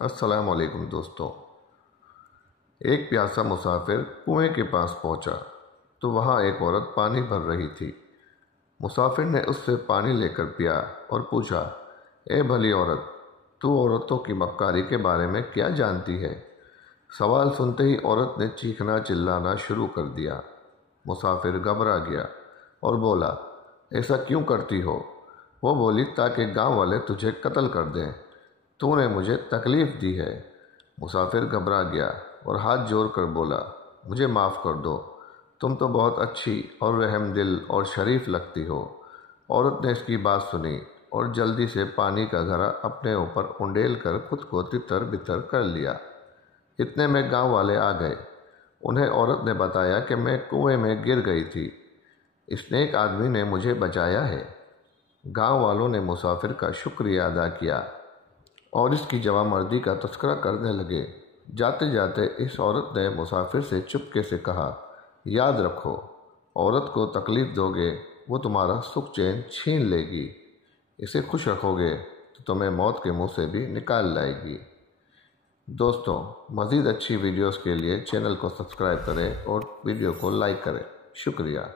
अस्सलाम वालेकुम दोस्तों। एक प्यासा मुसाफिर कुएं के पास पहुंचा तो वहां एक औरत पानी भर रही थी। मुसाफिर ने उससे पानी लेकर पिया और पूछा, ए भली औरत, तू औरतों की मक्कारी के बारे में क्या जानती है? सवाल सुनते ही औरत ने चीखना चिल्लाना शुरू कर दिया। मुसाफिर घबरा गया और बोला, ऐसा क्यों करती हो? वो बोली, ताकि गांव वाले तुझे कत्ल कर दें। तूने मुझे तकलीफ़ दी है। मुसाफिर घबरा गया और हाथ जोड़ कर बोला, मुझे माफ़ कर दो, तुम तो बहुत अच्छी और रहमदिल और शरीफ लगती हो। औरत ने इसकी बात सुनी और जल्दी से पानी का घड़ा अपने ऊपर उंडेल कर खुद को तितर बितर कर लिया। इतने में गांव वाले आ गए। उन्हें औरत ने बताया कि मैं कुएं में गिर गई थी, इस नेक आदमी ने मुझे बचाया है। गांव वालों ने मुसाफिर का शुक्रिया अदा किया और इसकी जवामर्दी का तस्करा करने लगे। जाते जाते इस औरत ने मुसाफिर से चुपके से कहा, याद रखो, औरत को तकलीफ़ दोगे वो तुम्हारा सुख चैन छीन लेगी, इसे खुश रखोगे तो तुम्हें मौत के मुंह से भी निकाल लाएगी। दोस्तों, मज़ीद अच्छी वीडियोस के लिए चैनल को सब्सक्राइब करें और वीडियो को लाइक करें। शुक्रिया।